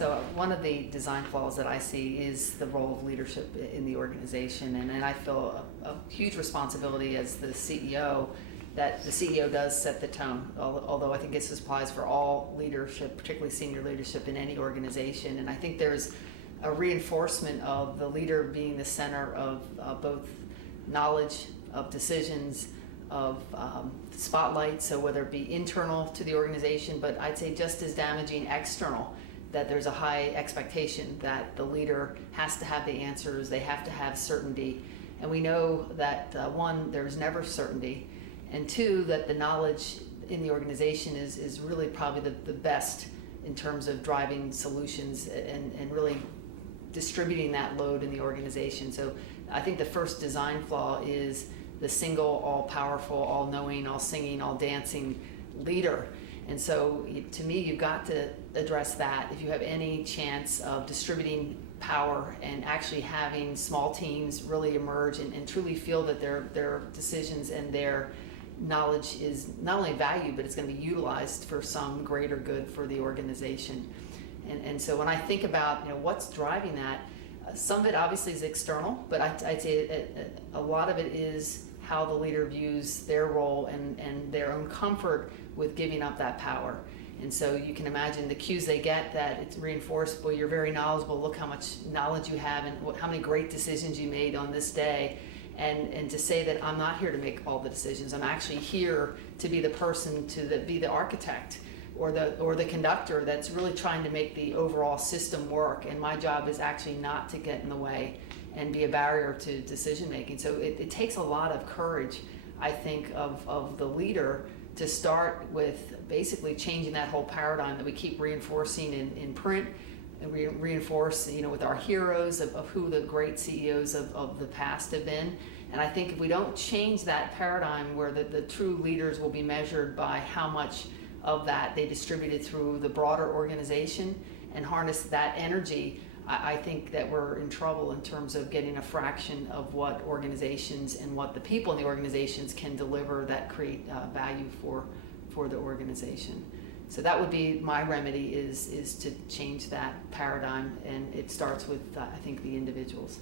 So one of the design flaws that I see is the role of leadership in the organization, and I feel a huge responsibility as the CEO that the CEO does set the tone, although I think this applies for all leadership, particularly senior leadership in any organization. And I think there's a reinforcement of the leader being the center of both knowledge, of decisions, of spotlight, so whether it be internal to the organization, but I'd say just as damaging external, that there's a high expectation that the leader has to have the answers, they have to have certainty. And we know that one, there's never certainty, and two, that the knowledge in the organization is really probably the best in terms of driving solutions and really distributing that load in the organization. So I think the first design flaw is the single, all-powerful, all-knowing, all-singing, all-dancing leader. And so to me, you've got to address that if you have any chance of distributing power and actually having small teams really emerge and truly feel that their decisions and their knowledge is not only valued, but it's going to be utilized for some greater good for the organization. And so when I think about what's driving that, some of it obviously is external, but I'd say a lot of it is how the leader views their role and their own comfort with giving up that power. And so you can imagine the cues they get that it's reinforced, well, you're very knowledgeable, look how much knowledge you have and how many great decisions you made on this day. And to say that I'm not here to make all the decisions, I'm actually here to be the person be the architect or the conductor that's really trying to make the overall system work, and my job is actually not to get in the way and be a barrier to decision making. So it takes a lot of courage, I think, of the leader to start with basically changing that whole paradigm that we keep reinforcing in print, and we reinforce with our heroes of who the great CEOs of the past have been. And I think if we don't change that paradigm where the true leaders will be measured by how much of that they distributed through the broader organization and harness that energy, I think that we're in trouble in terms of getting a fraction of what organizations and what the people in the organizations can deliver that create value for the organization. So that would be my remedy is to change that paradigm, and it starts with I think the individuals.